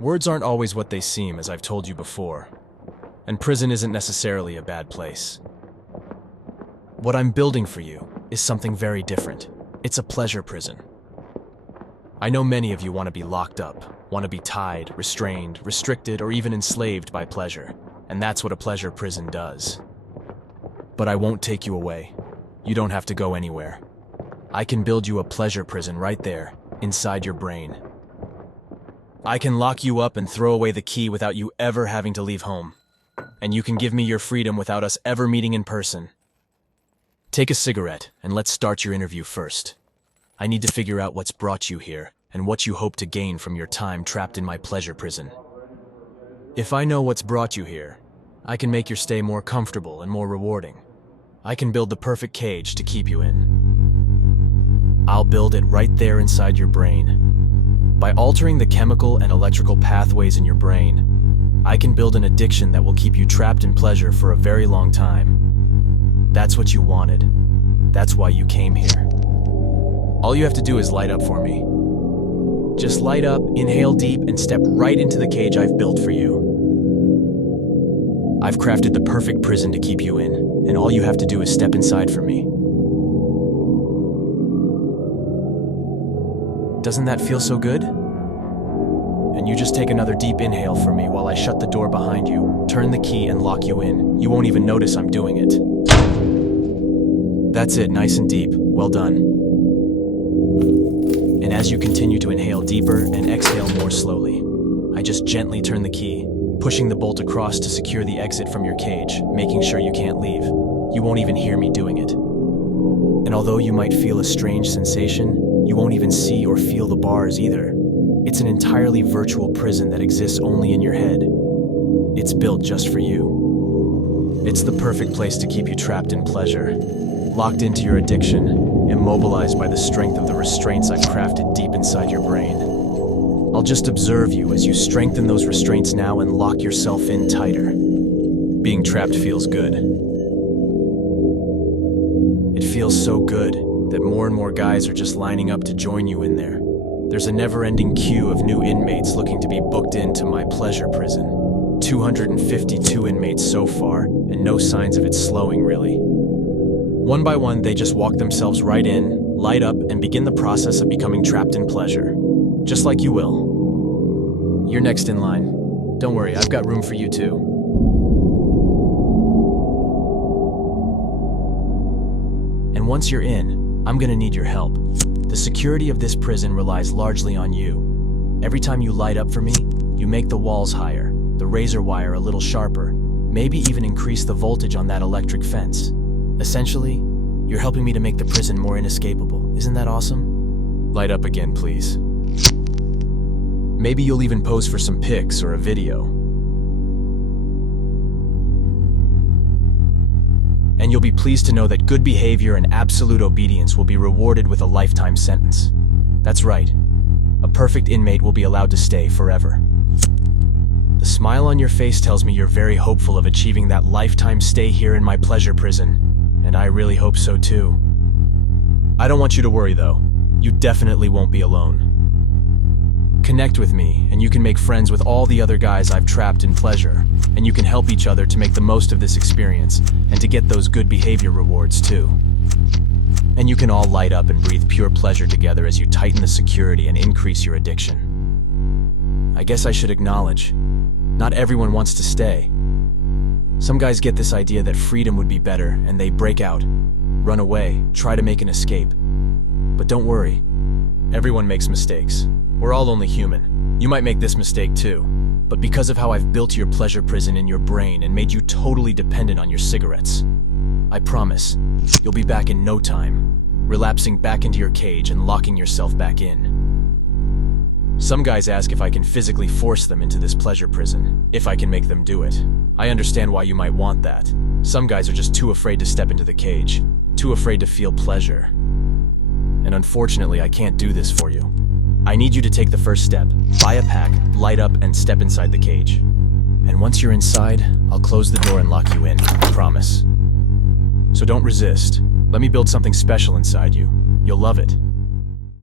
Words aren't always what they seem, as I've told you before. And prison isn't necessarily a bad place. What I'm building for you is something very different. It's a pleasure prison. I know many of you want to be locked up, want to be tied, restrained, restricted, or even enslaved by pleasure. And that's what a pleasure prison does. But I won't take you away. You don't have to go anywhere. I can build you a pleasure prison right there, inside your brain. I can lock you up and throw away the key without you ever having to leave home. And you can give me your freedom without us ever meeting in person. Take a cigarette, and let's start your interview first. I need to figure out what's brought you here, and what you hope to gain from your time trapped in my pleasure prison. If I know what's brought you here, I can make your stay more comfortable and more rewarding. I can build the perfect cage to keep you in. I'll build it right there inside your brain. By altering the chemical and electrical pathways in your brain, I can build an addiction that will keep you trapped in pleasure for a very long time. That's what you wanted. That's why you came here. All you have to do is light up for me. Just light up, inhale deep, and step right into the cage I've built for you. I've crafted the perfect prison to keep you in, and all you have to do is step inside for me. Doesn't that feel so good? And you just take another deep inhale for me while I shut the door behind you, turn the key, and lock you in. You won't even notice I'm doing it. That's it, nice and deep. Well done. And as you continue to inhale deeper and exhale more slowly, I just gently turn the key, pushing the bolt across to secure the exit from your cage, making sure you can't leave. You won't even hear me doing it. And although you might feel a strange sensation, you won't even see or feel the bars either. It's an entirely virtual prison that exists only in your head. It's built just for you. It's the perfect place to keep you trapped in pleasure, locked into your addiction, immobilized by the strength of the restraints I've crafted deep inside your brain. I'll just observe you as you strengthen those restraints now and lock yourself in tighter. Being trapped feels good. It feels so good that more and more guys are just lining up to join you in there. There's a never-ending queue of new inmates looking to be booked into my pleasure prison. 252 inmates so far, and no signs of it slowing, really. One by one, they just walk themselves right in, light up, and begin the process of becoming trapped in pleasure. Just like you will. You're next in line. Don't worry, I've got room for you too. And once you're in, I'm gonna need your help. The security of this prison relies largely on you. Every time you light up for me, you make the walls higher, the razor wire a little sharper, maybe even increase the voltage on that electric fence. Essentially, you're helping me to make the prison more inescapable. Isn't that awesome? Light up again, please. Maybe you'll even pose for some pics or a video. And you'll be pleased to know that good behavior and absolute obedience will be rewarded with a lifetime sentence. That's right. A perfect inmate will be allowed to stay forever. The smile on your face tells me you're very hopeful of achieving that lifetime stay here in my pleasure prison. And I really hope so too. I don't want you to worry though. You definitely won't be alone. Connect with me, and you can make friends with all the other guys I've trapped in pleasure, and you can help each other to make the most of this experience, and to get those good behavior rewards too. And you can all light up and breathe pure pleasure together as you tighten the security and increase your addiction. I guess I should acknowledge, not everyone wants to stay. Some guys get this idea that freedom would be better, and they break out, run away, try to make an escape. But don't worry, everyone makes mistakes. We're all only human. You might make this mistake too, but because of how I've built your pleasure prison in your brain and made you totally dependent on your cigarettes, I promise, you'll be back in no time, relapsing back into your cage and locking yourself back in. Some guys ask if I can physically force them into this pleasure prison, if I can make them do it. I understand why you might want that. Some guys are just too afraid to step into the cage, too afraid to feel pleasure. And unfortunately, I can't do this for you. I need you to take the first step, buy a pack, light up, and step inside the cage. And once you're inside, I'll close the door and lock you in, I promise. So don't resist. Let me build something special inside you. You'll love it.